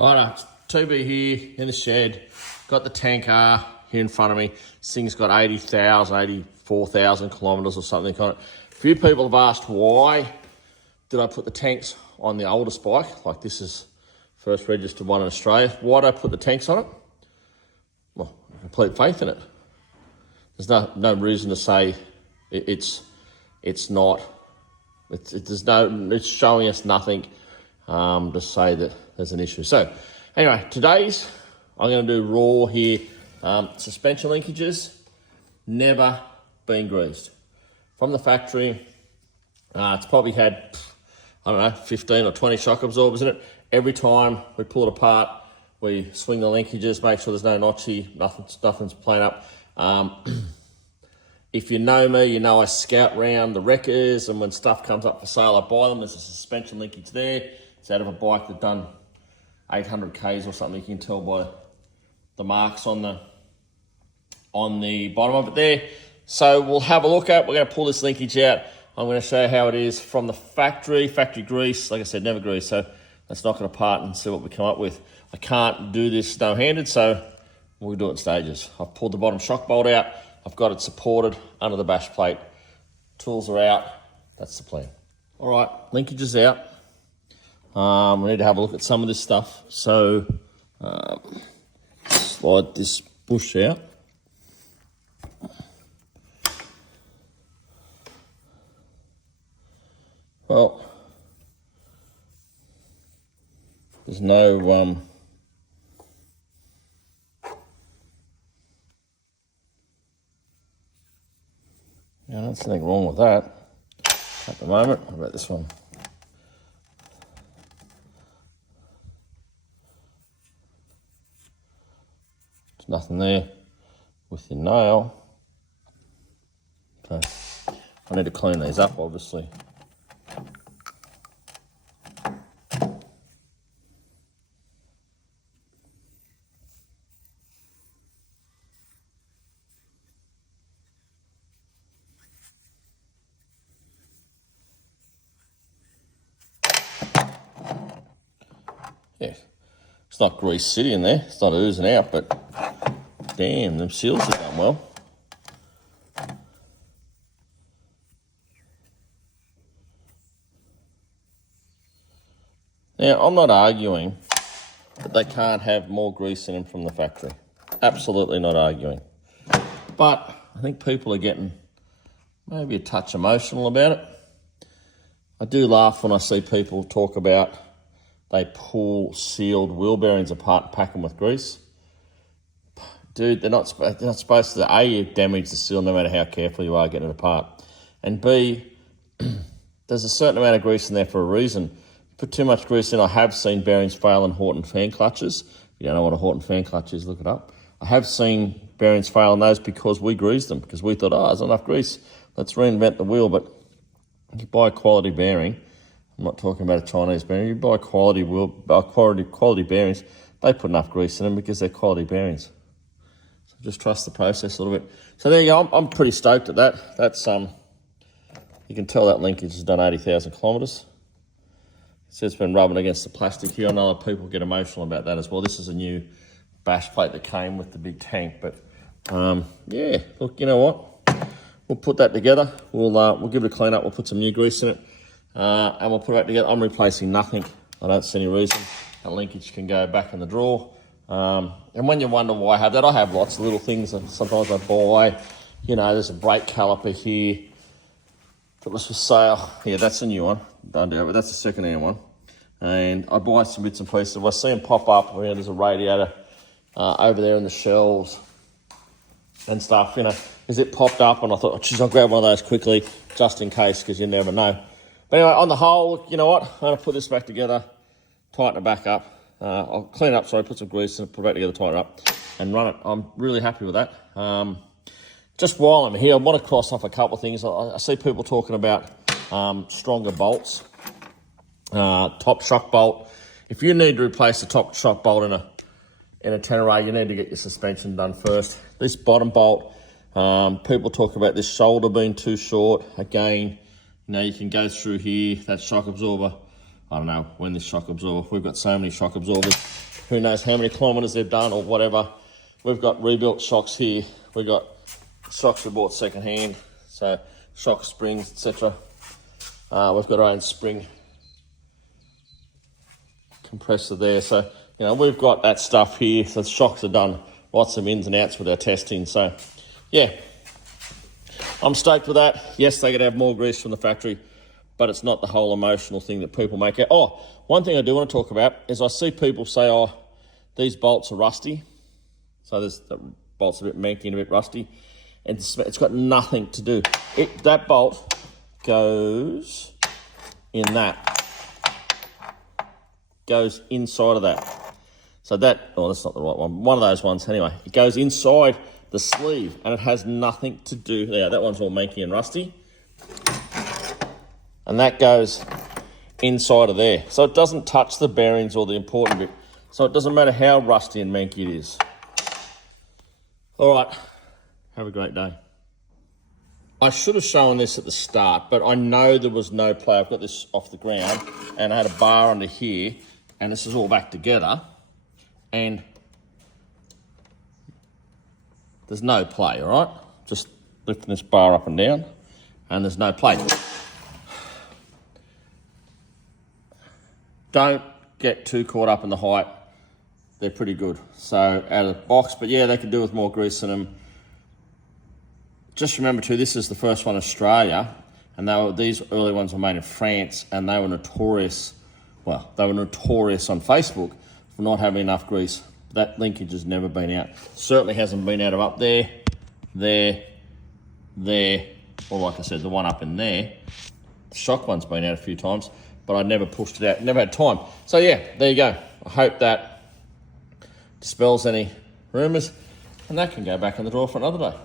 Right, TB here in the shed. Got the tanker here in front of me. This thing's got 84,000 kilometres or something on it. A few people have asked why did I put the tanks on the oldest bike, like this is first registered one in Australia. Why did I put the tanks on it? Well, complete faith in it. There's no reason to say it's not. It's showing us nothing to say that there's an issue. So anyway, I'm going to do raw here. Suspension linkages, never been greased. From the factory, it's probably had, 15 or 20 shock absorbers in it. Every time we pull it apart, we swing the linkages, make sure there's no notchy, nothing's playing up. If you know me, you know I scout round the wreckers, and when stuff comes up for sale, I buy them. There's a suspension linkage there. It's out of a bike that's done 800 Ks or something. You can tell by the marks on the bottom of it there. So we'll have a look at it. We're going to pull this linkage out. I'm going to show you how it is from the factory grease. Like I said, never grease. So let's knock it apart and see what we come up with. I can't do this no-handed, so we'll do it in stages. I've pulled the bottom shock bolt out. I've got it supported under the bash plate. Tools are out. That's the plan. All right, linkage is out. We need to have a look at some of this stuff. So slide this bush out. Well, there's no I don't see anything wrong with that at the moment. What about this one? There's nothing there with your nail. Okay, I need to clean these up, obviously. Yeah, it's not grease sitting in there. It's not oozing out, but damn, them seals have done well. Now, I'm not arguing that they can't have more grease in them from the factory. Absolutely not arguing. But I think people are getting maybe a touch emotional about it. I do laugh when I see people talk about they pull sealed wheel bearings apart and pack them with grease. Dude, they're not supposed to. A, you damage the seal no matter how careful you are getting it apart. And B, there's a certain amount of grease in there for a reason. Put too much grease in. I have seen bearings fail in Horton fan clutches. If you don't know what a Horton fan clutch is, look it up. I have seen bearings fail in those because we greased them, because we thought, there's enough grease, let's reinvent the wheel. But if you buy a quality bearing, I'm not talking about a Chinese bearing, you buy quality bearings, they put enough grease in them because they're quality bearings. So just trust the process a little bit. So there you go, I'm pretty stoked at that. That's you can tell that linkage has done 80,000 kilometres. It says it's been rubbing against the plastic here. I know other people get emotional about that as well. This is a new bash plate that came with the big tank. But yeah, look, you know what? We'll put that together. We'll give it a clean up. We'll put some new grease in it. And we'll put it back together. I'm replacing nothing. I don't see any reason. That linkage can go back in the drawer. And when you wonder why I have that, I have lots of little things that sometimes I buy. You know, there's a brake caliper here that was for sale. Yeah, that's a new one. Don't do it, but that's a second-hand one. And I buy some bits and pieces. If I see them pop up, there's a radiator over there in the shelves and stuff, because it popped up and I thought, geez, I'll grab one of those quickly just in case, because you never know. But anyway, on the whole, you know what? I'm going to put this back together, tighten it back up. I'll clean it up, put some grease in it, put it back together, tighten it up, and run it. I'm really happy with that. Just while I'm here, I want to cross off a couple of things. I see people talking about stronger bolts, top shock bolt. If you need to replace the top shock bolt in a Tenere, you need to get your suspension done first. This bottom bolt, people talk about this shoulder being too short. Again, you can go through here, that shock absorber I don't know when this shock absorber, we've got so many shock absorbers, who knows how many kilometres they've done or whatever. We've got rebuilt shocks here. We've got shocks we bought second hand, so shock springs, etc. We've got our own spring compressor there, so you know we've got that stuff here. So the shocks are done, lots of ins and outs with our testing. So yeah, I'm stoked with that. Yes, they could have more grease from the factory, but it's not the whole emotional thing that people make out. Oh, one thing I do want to talk about is I see people say, oh, these bolts are rusty. So the bolt's a bit manky and a bit rusty. And it's got nothing to do. That bolt goes in that. Goes inside of that. So that, oh, that's not the right one. One of those ones anyway. It goes inside the sleeve and it has nothing to do. Yeah, that one's all manky and rusty. And that goes inside of there. So it doesn't touch the bearings or the important bit. So it doesn't matter how rusty and manky it is. All right, have a great day. I should have shown this at the start, but I know there was no play. I've got this off the ground and I had a bar under here and this is all back together and there's no play, all right? Just lifting this bar up and down and there's no play. Don't get too caught up in the height. They're pretty good. So out of the box, but yeah, they could do with more grease in them. Just remember too, this is the first one in Australia, and these early ones were made in France, and they were notorious. Well, they were notorious on Facebook for not having enough grease. That linkage has never been out. Certainly hasn't been out of up there, there, or like I said, the one up in there. The shock one's been out a few times, but I never pushed it out, never had time. So yeah, there you go. I hope that dispels any rumours, and that can go back in the drawer for another day.